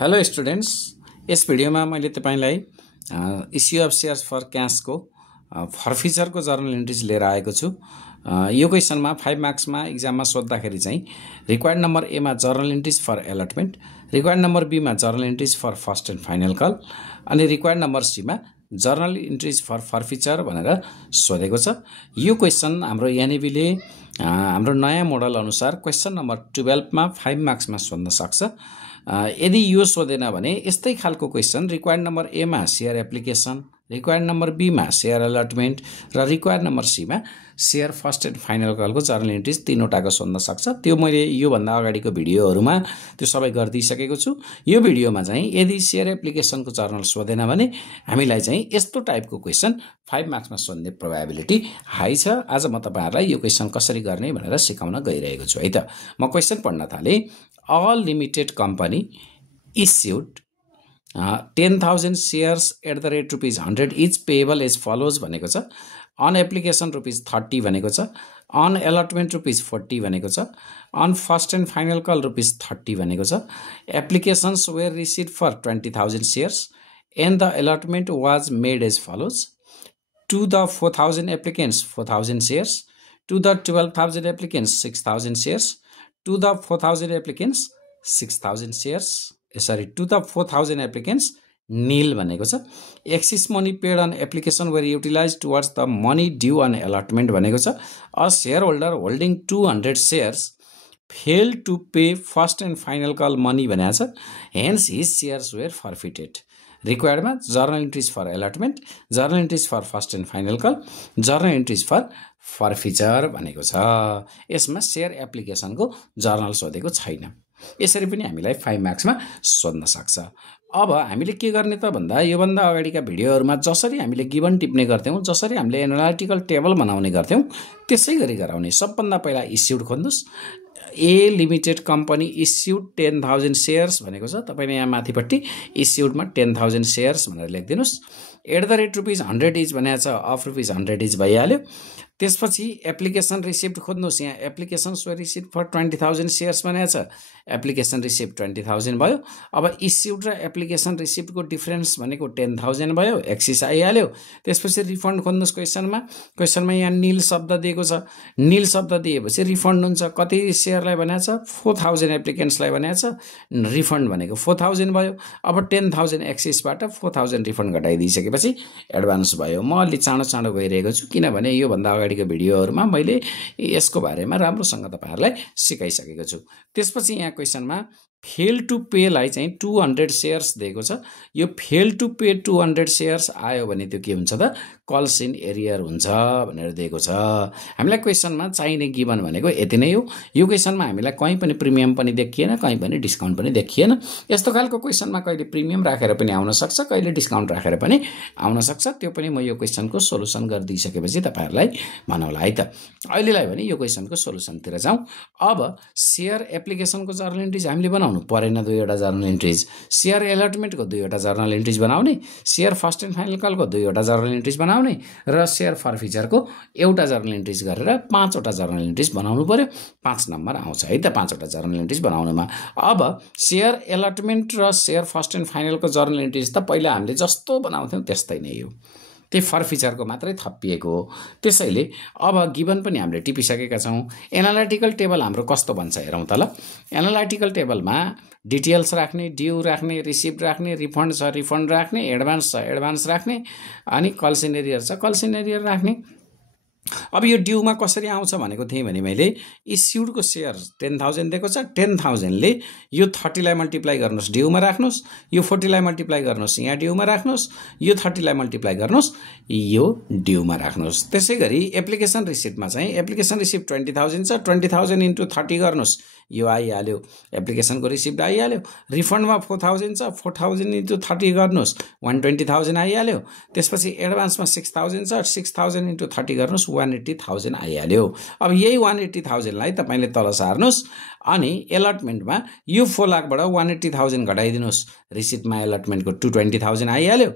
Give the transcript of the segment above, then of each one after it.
Hello students, यस भिडियोमा मैले तपाईलाई इस्यु अफ सेयर्स फर क्याशको फर्फिचरको जर्नल इन्ट्रिज लिएर आएको छु। यो क्वेसनमा 5 मार्क्समा एक्जाममा सोध्दाखेरि चाहिँ रिक्वायर्ड नम्बर ए मा journal entries for allotment, required number B मा journal entries for first and final call अनि रिक्वायर्ड नम्बर सी मा जर्नल इन्ट्रिज फर फर्फिचर भनेर सोधेको छ। यो क्वेसन हाम्रो एनएबीले हाम्रो नयाँ मोडल अनुसार क्वेसन नम्बर 12 मा 5 मार्क्समा सोध्न सक्छ। यदि यो सोधेन भने यस्तै खालको क्वेसन रिक्वायर्ड नम्बर ए मा share application, required number B मा शेयर अलटमेन्ट र रिक्वायर्ड नम्बर सी मा शेयर फर्स्ट एन्ड फाइनल कलको जर्नल इन्ट्रिज तीनवटाको सोध्न सक्छ। त्यो मैले यो भन्दा अगाडिको भिडियोहरुमा त्यो सबै गर्दिसकेको छु। यो भिडियोमा चाहिँ यदि शेयर एप्लिकेसनको जर्नल सोधेन भने हामीलाई चाहिँ यस्तो टाइपको क्वेसन 5 मार्क्समा सोध्ने प्रोबेबिलिटी हाई छ। आज म तपाईहरुलाई यो क्वेसन कसरी गर्ने भनेर सिकाउन गइरहेको छु है त। म क्वेसन पढ्न थाले। All limited company issued 10,000 shares at the rate ₹100 each payable as follows भनेको छ। On application ₹30 भनेको छ, on allotment ₹40 भनेको छ, on first and final call ₹30 भनेको छ। Applications were received for 20,000 shares and the allotment was made as follows: to the 4,000 applicants 4,000 shares, to the 12,000 applicants 6,000 shares, to the 4,000 applicants 6,000 shares, to the 4,000 applicants nil भनेको छ। Excess money paid on application were utilized towards the money due on allotment भनेको छ। A shareholder holding 200 shares failed to pay first and final call money भनेको छ, hence his shares were forfeited। Required मा journal entries for allotment, journal entries for first and final call, journal entries for forfeiture भनेको छ। यसमा share एप्लिकेसनको journal सोधेको छैन। यसरी पनि हामीलाई 5 मार्क्समा सोध्न सक्छ। अब हामीले के गर्ने त भन्दा यो भन्दा अगाडिका भिडियोहरुमा जसरी हामीले गिवन टिप्ने गर्थ्यौं, जसरी हामीले एनालिटिकल टेबल बनाउने गर्थ्यौं, त्यसै गरी गराउने। सबभन्दा पहिला इस्युड खोज्नुस्। ए लिमिटेड कम्पनी इस्युड 10,000 शेयर्स भनेको छ। तपाईले यहाँ माथिपट्टि इस्युडमा 10,000 शेयर्स भनेर लेख्दिनुस्। एट द रेट ₹100 इच भनेको छ, अफ ₹100 इच भइहाल्यो। त्यसपछि एप्लिकेसन रिसिप्ट खोज्नुस्। यहाँ एप्लिकेसन्स वर रिसिप्ट फर 20,000 शेयर्स भनेको छ, एप्लिकेसन रिसिप्ट 20,000 भयो। अब इस्युड र एप्लिकेसन रिसिप्टको डिफरेन्स भनेको 10,000 भयो, एक्सिस आइहाल्यो। त्यसपछि रिफन्ड खोज्नुस्। क्वेसनमा यहाँ नील शब्द दिएको छ। नील शब्द दिएपछि रिफन्ड हुन्छ। कति शेयरलाई भनेको छ? 4,000 एप्लिकेन्ट्सलाई भनेको छ। रिफन्ड भनेको 4,000 भयो। अब 10,000 एक्सिसबाट 4,000 रिफन्ड घटाइदिइसकेपछि एडभान्स भयो। म अलि चाँडो गइरहेको छु किनभने यो भन्दा अगाडिको भिडियोहरुमा मैले यसको बारेमा राम्रोसँग तपाईहरुलाई सिकाइसकेको छु। त्यसपछि यहाँ क्वेसनमा फेल टु पे लाई चाहिँ 200 शेयर्स दिएको छ। यो फेल टु पे 200 शेयर्स आयो भने त्यो के हुन्छ त? कल्स इन एरियर हुन्छ भनेर दिएको छ। हामीलाई क्वेसनमा चाहिने गिवन भनेको यति नै हो। यो क्वेसनमा हामीलाई कहीं पनि प्रिमियम पनि देखिएन, कहीं पनि डिस्काउन्ट पनि देखिएन। यस्तो खालको क्वेसनमा कहिले प्रिमियम राखेर पनि आउन सक्छ, कहिले डिस्काउन्ट राखेर पनि आउन सक्छ। त्यो पनि म यो क्वेसनको सोलुसन गरिदिइसकेपछि तपाईहरुलाई भनौला है त। अहिलेलाई भने यो क्वेसनको सोलुसनतिर जाउँ। अब शेयर एप्लिकेसनको जर्नल इन्ट्रिज हामीले बनाउनु परेन। दुईवटा जर्नल इन्ट्रिज, शेयर अलटमेन्टको दुईवटा जर्नल इन्ट्रिज बनाउने, शेयर फर्स्ट एन्ड फाइनल कलको दुईवटा जर्नल इन्ट्रिज बनाउने र शेयर फर्फिचरको एउटा जर्नल इन्ट्रिज गरेर 5 वटा जर्नल इन्ट्रिज बनाउनु पर्यो। 5 नम्बर आउँछ है त 5 वटा जर्नल इन्ट्रिज बनाउनुमा। अब शेयर अलटमेन्ट र शेयर फर्स्ट एन्ड फाइनलको जर्नल इन्ट्रिज त पहिला हामीले जस्तो बनाउँथ्यौं त्यस्तै नै हो। त्यही फर्फिचरको मात्रै थपिएको हो। त्यसैले अब गिवन पनि हामीले टिपिसकेका छौं। एनालिटिकल टेबल हाम्रो कस्तो भन्छ हेरौं त ल। एनालिटिकल टेबलमा डिटेल्स राख्ने, ड्यू राख्ने, रिसिप्ट राख्ने, रिफन्ड छ रिफन्ड राख्ने, एडभान्स छ एडभान्स राख्ने, अनि कल्स इन एरियर छ कल्स इन एरियर राख्ने। अब यो ड्यूमा कसरी आउँछ भनेको थिएँ भने मैले इस्युडको शेयर 10,000 दिएको छ। 10,000 ले यो 30 लाई मल्टिप्लाई गर्नुस्, ड्यूमा राख्नुस्। यो 40 लाई मल्टिप्लाई गर्नुस्, यहाँ ड्यूमा राख्नुस्। यो 30 लाई मल्टिप्लाई गर्नुस्, यो ड्यूमा राख्नुस्। त्यसैगरी एप्लिकेसन रिसिप्टमा चाहिँ एप्लिकेसन रिसिप्ट 20,000 छ। 20,000 इन्टु 30 गर्नुस्, यो आइहाल्यो। एप्लिकेसनको रिसिप्ट आइहाल्यो। रिफन्डमा 4,000 छ। 4,000 इन्टु 30 गर्नुस्, 120,000 आइहाल्यो। त्यसपछि एडभान्समा 6,000 छ। 6,000 इन्टु 30 गर्नुस्, 180,000 आइहाल्यो। अब यही 180,000 लाई तपाईले तल सार्नुस्। अनि अलटमेन्टमा यो 4 लाखबाट 180,000 घटाइदिनुस्। रिसिप्टमा अलटमेन्टको 220,000 आइहाल्यो।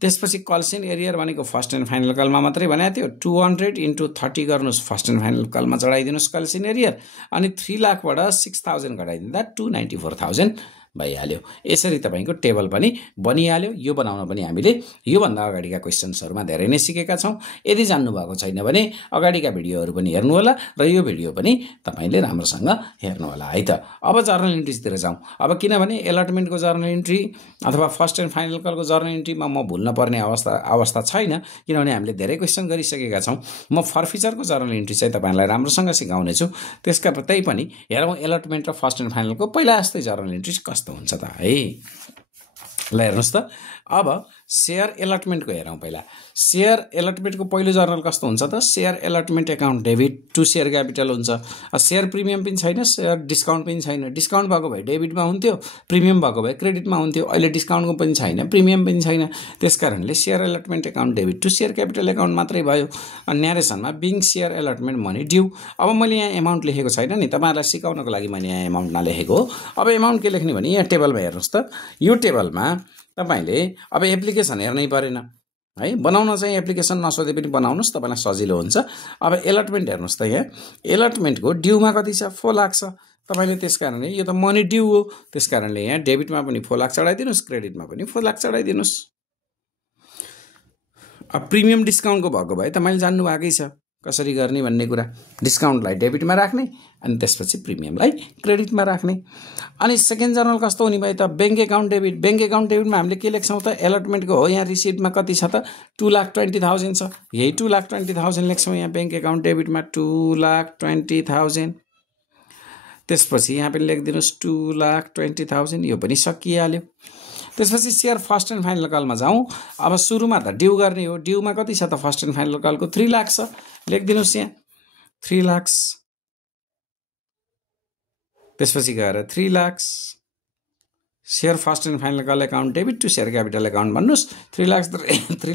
त्यसपछि कल्स इन एरियर भनेको फर्स्ट एन्ड फाइनल कलमा मात्रै भनेको थियो। 200 इन्टु 30 गर्नुस्, फर्स्ट एन्ड फाइनल कलमा चढाइदिनुस् कल्स इन एरियर। अनि 3 लाखबाट 6,000 घटाइदिँदा 294,000 भइहाल्यो। यसरी तपाईको टेबल पनि बनिहाल्यो। यो बनाउन पनि हामीले योभन्दा अगाडिका क्वेसन्सहरुमा धेरै नै सिकेका छौं। यदि जान्नु भएको छैन भने अगाडिका भिडियोहरु पनि हेर्नु होला र यो भिडियो पनि तपाईले राम्रोसँग हेर्नु होला है त। अब जर्नल इन्ट्रीतिर जाउँ। अब किनभने अलटमेन्टको जर्नल इन्ट्री अथवा फर्स्ट एन्ड फाइनल कलको जर्नल इन्ट्रीमा म भुल्न पर्ने अवस्था छैन, किनभने हामीले धेरै क्वेसन गरिसकेका छौं। म फर्फिचरको जर्नल इन्ट्री चाहिँ तपाईहरुलाई राम्रोसँग सिकाउने छु। त्यसका त्यही पनि हेरौँ अलटमेन्ट र फर्स्ट एन्ड फाइनलको पहिला जस्तै जर्नल इन्ट्री कस्तो हुन्छ त है। ल हेर्नुस् त, अब शेयर अलटमेन्टको हेरौँ। पहिला शेयर अलटमेन्टको पहिलो जर्नल कस्तो हुन्छ त, share allotment account debit to share capital हुन्छ। शेयर प्रिमियम पनि छैन, शेयर डिस्काउन्ट पनि छैन। डिस्काउन्ट भएको भए डेबिटमा हुन्थ्यो, प्रिमियम भएको भए क्रेडिटमा हुन्थ्यो। अहिले डिस्काउन्टको पनि छैन, प्रिमियम पनि छैन। त्यसकारणले share allotment account debit to share capital account मात्रै भयो। अनि न्यारेसनमा being share allotment money due. अब मैले यहाँ एमाउन्ट लेखेको छैन नि, तपाईहरुलाई सिकाउनको लागि मैले यहाँ एमाउन्ट नलेखेको हो। अब एमाउन्ट के लेख्ने भने यहाँ टेबलमा हेर्नुस् त, यो टेबलमा तपाईले अब एप्लिकेसन हेर्नै परेन है। बनाउन चाहिँ एप्लिकेसन नसोधे पनि बनाउनुस्, तपाईलाई सजिलो हुन्छ। अब अलटमेन्ट हेर्नुस् त, यहाँ अलटमेन्टको ड्यूमा कति छ, 4 लाख छ। तपाईले त्यसकारणले यो त मनी ड्यू हो, त्यसकारणले यहाँ डेबिटमा पनि 4 लाख चढाइदिनुस्, क्रेडिटमा पनि 4 लाख चढाइदिनुस्। अब प्रिमियम डिस्काउन्टको भएको भए तपाईले जान्नु भएकै छ कसरी गर्ने भन्ने कुरा। डिस्काउन्टलाई डेबिटमा राख्ने अनि त्यसपछि प्रिमियमलाई क्रेडिटमा राख्ने। अनि सेकेन्ड जर्नल कस्तो हुने भयो त, bank account debit. Bank account डेबिटमा हामीले के लेख्छौं त, अलटमेन्टको हो। यहाँ रिसिप्टमा कति छ त, 2,20,000 छ। यही 2,20,000 लेख्छौं यहाँ बैंक एकाउन्ट डेबिटमा, 2,20,000। त्यसपछि यहाँ पनि लेखिदिनुस् 2,20,000। यो पनि सकिहाल्यो। त्यसपछि शेयर फर्स्ट एन्ड फाइनल कलमा जाउँ। अब सुरुमा त ड्यू गर्ने हो। ड्यूमा कति छ त फर्स्ट एन्ड फाइनल कलको, 3 लाख छ। लेखिदिनुस् यहाँ 3 लाख। त्यसपछि गएर 3 lakh share first and final call account debit to share capital account भन्नुस्, 3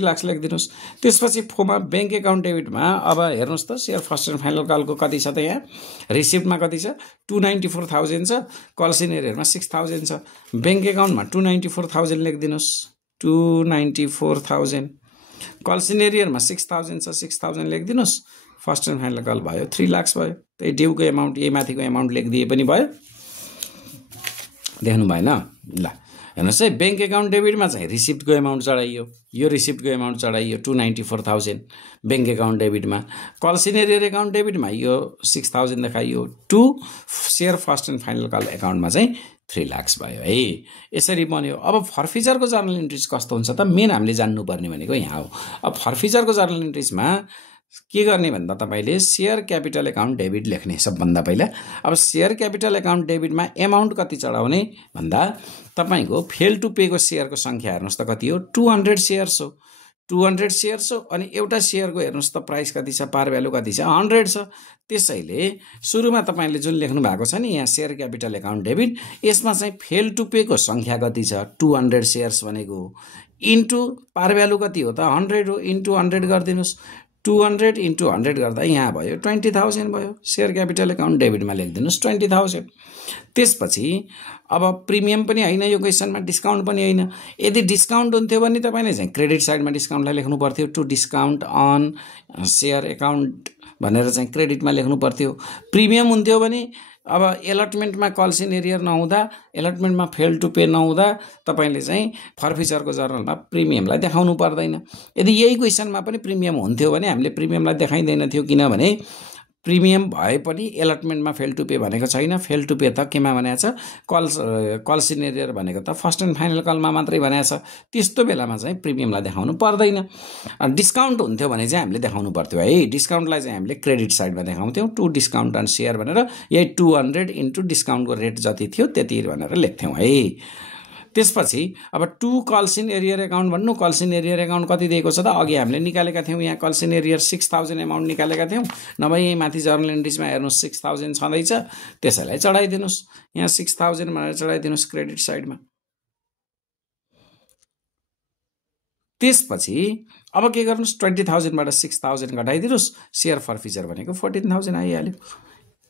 लाख लेखिदिनुस्। त्यसपछि फोमा बैंक एकाउन्ट डेबिटमा अब हेर्नुस् त, शेयर फर्स्ट एन्ड फाइनल कलको कति छ त, यहाँ रिसिप्टमा कति छ, 294,000 छ। कल सिनेरियरमा 6,000 छ। बैंक एकाउन्टमा 294,000 लेखिदिनुस्, 294,000। कल सिनेरियरमा 6,000 छ, 6,000 लेखिदिनुस्। फर्स्ट एन्ड फाइनल कल भयो 3 लाख भयो। त्यही ड्यूको एमाउन्ट, यही माथिको एमाउन्ट लेखिदिए पनि भयो। देख्नु भएन? ल हेर्नुस् है, बैंक एकाउन्ट डेबिटमा चाहिँ रिसिप्टको एमाउन्ट चढाइयो। यो रिसिप्टको एमाउन्ट चढाइयो 294,000 बैंक एकाउन्ट डेबिटमा। कल सिनेरियर एकाउन्ट डेबिटमा यो 6,000 देखाइयो। To share first and final call एकाउन्टमा चाहिँ 3 लाख भयो है। यसरी बन्यो। अब फर्फिचरको जर्नल इन्ट्रिज कस्तो हुन्छ त, मेन हामीले जान्नुपर्ने भनेको यहाँ हो। अब फर्फिचरको जर्नल इन्ट्रिजमा के गर्ने भन्दा तपाईले शेयर क्यापिटल एकाउन्ट डेबिट लेख्ने सबभन्दा पहिला। अब शेयर क्यापिटल एकाउन्ट डेबिटमा एमाउन्ट कति चढाउने भन्दा तपाईको फेल टु पे को शेयरको संख्या हेर्नुस् त कति हो, 200 शेयर्स हो। 200 शेयर्स हो। अनि एउटा शेयरको हेर्नुस् त प्राइस कति छ, पार भ्यालु कति छ, 100 छ। त्यसैले सुरुमा तपाईले जुन लेख्नु भएको छ नि यहाँ शेयर क्यापिटल एकाउन्ट डेबिट, यसमा चाहिँ फेल टु पे को संख्या कति छ, 200 शेयर्स भनेको इन्टु पार भ्यालु कति हो त, 100 हो। इन्टु 100 गरिदिनुस्। 200 इन्टु 100 गर्दा यहाँ भयो 20,000 भयो। शेयर क्यापिटल एकाउन्ट डेबिटमा लेखिदिनुस् 20,000। त्यसपछि अब प्रिमियम पनि हैन यो क्वेसनमा, डिस्काउन्ट पनि हैन। यदि डिस्काउन्ट हुन्थ्यो भने तपाईले चाहिँ क्रेडिट साइडमा डिस्काउन्टलाई लेख्नु पर्थ्यो, to discount on share account भनेर चाहिँ क्रेडिटमा लेख्नु पर्थ्यो। प्रिमियम हुन्थ्यो भने अब अलटमेन्टमा कल सिनेरियर नहुँदा, अलटमेन्टमा फेल टु पे नहुँदा तपाईले चाहिँ फर्फिचरको जर्नलमा प्रिमियमलाई देखाउनु पर्दैन। यदि यही क्वेसनमा पनि प्रिमियम हुन्थ्यो भने हामीले प्रिमियमलाई देखाइदैन थियो, किनभने प्रिमियम भए पनि अलटमेन्टमा फेल टु पे भनेको छैन। फेल टु पे त केमा भनेको छ, कल सिनेरियर भनेको त फर्स्ट एन्ड फाइनल कलमा मात्रै भनेको छ। त्यस्तो बेलामा चाहिँ प्रिमियमलाई देखाउनु पर्दैन। डिस्काउन्ट हुन्थ्यो भने चाहिँ हामीले देखाउनु पर्थ्यो है। डिस्काउन्टलाई चाहिँ हामीले क्रेडिट साइडमा देखाउँथ्यौं, टु डिस्काउन्ट अन शेयर भनेर। यही 200 इन्टु डिस्काउन्टको रेट जति थियो त्यति भनेर लेख्थ्यौं है। त्यसपछि अब टु कल सिनेरियर एकाउन्ट भन्नु। कल सिनेरियर एकाउन्ट कति दिएको छ त, अघि हामीले निकालेका थियौं। यहाँ कल सिनेरियर 6,000 एमाउन्ट निकालेका थियौं। नभए यही माथि जर्नल इन्ट्रिजमा हेर्नुस् 6,000 छँदैछ, त्यसैलाई चढाइदिनुस्। यहाँ 6,000 भनेर चढाइदिनुस् क्रेडिट साइडमा। त्यसपछि अब के गर्नुस्, 20,000 बाट 6,000 घटाइदिनुस्। शेयर फर्फिचर भनेको 14,000 आइहाल्यो।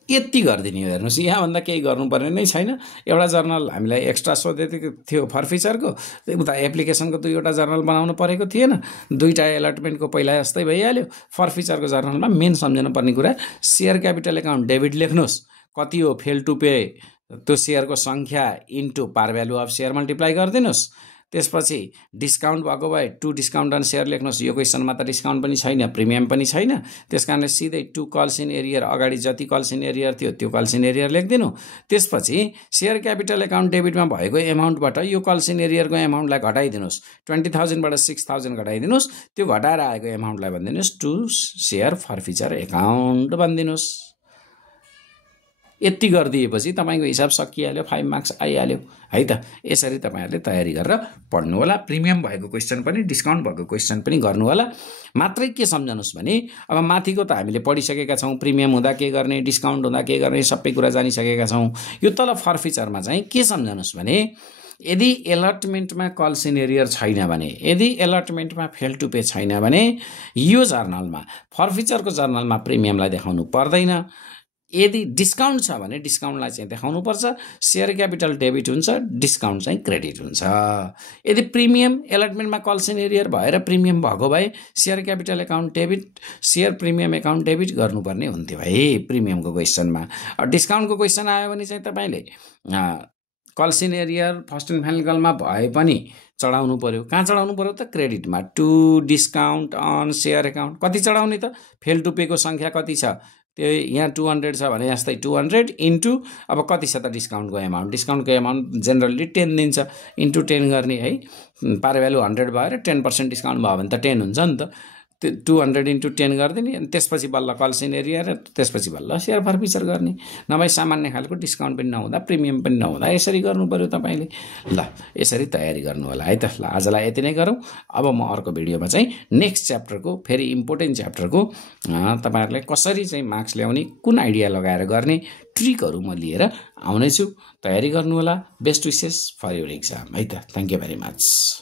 यति गरिदिने हो। हेर्नुस् यहाँ भन्दा केही गर्नुपर्ने नै छैन। एउटा जर्नल हामीलाई एक्स्ट्रा सोधेको थियो फर्फिचरको, उता एप्लिकेसनको 2वटा जर्नल बनाउनु परेको थिएन। 2टा अलटमेन्टको पहिला जस्तै भइहाल्यो। फर्फिचरको जर्नलमा मेन सम्झनु पर्ने कुरा शेयर क्यापिटल एकाउन्ट डेबिट लेख्नुस्, कति हो फेल टु पे त्यो सेयरको सङ्ख्या इन्टु पार भ्यालु अफ सेयर मल्टिप्लाई गरिदिनुहोस्। त्यसपछि डिस्काउन्ट भएको भए 2 डिस्काउन्ट अन सेयर लेख्नुहोस्। यो क्वेसनमा त डिस्काउन्ट पनि छैन, प्रिमियम पनि छैन, त्यसकारणले सिधै 2 कल्स इन एरियर, अगाडि जति कल्स इन एरियर थियो त्यो कल्स इन एरियर लेखिदिनु। त्यसपछि सेयर क्यापिटल एकाउन्ट डेबिटमा भएको एमाउन्टबाट यो कल्स इन एरियरको एमाउन्टलाई घटाइदिनुहोस्। 20,000 बाट 6,000 घटाइदिनुहोस्। त्यो घटाएर आएको एमाउन्टलाई भनिदिनुहोस् टु सेयर फर्फिचर एकाउन्ट भनिदिनुहोस्। यति गरिदिएपछि तपाईँको हिसाब सकिहाल्यो, 5 मार्क्स आइहाल्यो है त। यसरी तपाईँहरूले तयारी गरेर पढ्नु होला। प्रिमियम भएको क्वेसन पनि डिस्काउन्ट भएको क्वेसन पनि गर्नु होला। मात्रै के सम्झनुहोस् भने अब माथिको त हामीले पढिसकेका छौँ, प्रिमियम हुँदा के गर्ने, डिस्काउन्ट हुँदा के गर्ने, सबै कुरा जानिसकेका छौँ। यो तल फर्फिचरमा चाहिँ के सम्झनुहोस् भने यदि एलटमेन्टमा कल्स इन एरियर छैन भने, यदि एलटमेन्टमा फेल टु पे छैन भने यो जर्नलमा, फर्फिचरको जर्नलमा प्रिमियमलाई देखाउनु पर्दैन। यदि डिस्काउन्ट छ भने डिस्काउन्टलाई चाहिँ देखाउनुपर्छ। सेयर क्यापिटल डेबिट हुन्छ, डिस्काउन्ट चाहिँ क्रेडिट हुन्छ। यदि प्रिमियम एलटमेन्टमा कल्स इन एरियर भएर प्रिमियम भएको भए share capital account debit, share premium account debit गर्नुपर्ने हुन्थ्यो है प्रिमियमको क्वेसनमा। डिस्काउन्टको क्वेसन आयो भने चाहिँ तपाईँले calls in arrear first and final कलमा भए पनि चढाउनु पर्यो। कहाँ चढाउनु पर्यो त? क्रेडिटमा। To discount on share account कति चढाउने त? फेल टु पेको सङ्ख्या कति छ? त्यो यहाँ 200 छ भने यस्तै 200 इन्टु अब कति छ त डिस्काउन्टको एमाउन्ट? डिस्काउन्टको एमाउन्ट जेनरली 10 दिन्छ, इन्टु 10 गर्ने है। पार भ्यालु 100 भएर 10% डिस्काउन्ट भयो भने त 10 हुन्छ नि त। 200 इन्टु 10 गरिदिने, अनि त्यसपछि बल्ल कल्स इन एरियर, त्यसपछि बल्ल सेयर फर्फिचर गर्ने। नभए सामान्य खालको डिस्काउन्ट पनि नहुँदा प्रिमियम पनि नहुँदा यसरी गर्नु पर्यो तपाईँले। ल यसरी तयारी गर्नु होला है त। ल आजलाई यति नै गरौँ। अब म अर्को भिडियोमा चाहिँ नेक्स्ट च्याप्टरको, फेरि इम्पोर्टेन्ट च्याप्टरको तपाईँहरूले कसरी चाहिँ मार्क्स ल्याउने, कुन आइडिया लगाएर गर्ने ट्रिकहरू म लिएर आउनेछु। तयारी गर्नु होला। Best wishes for your exam है त। Thank you very much.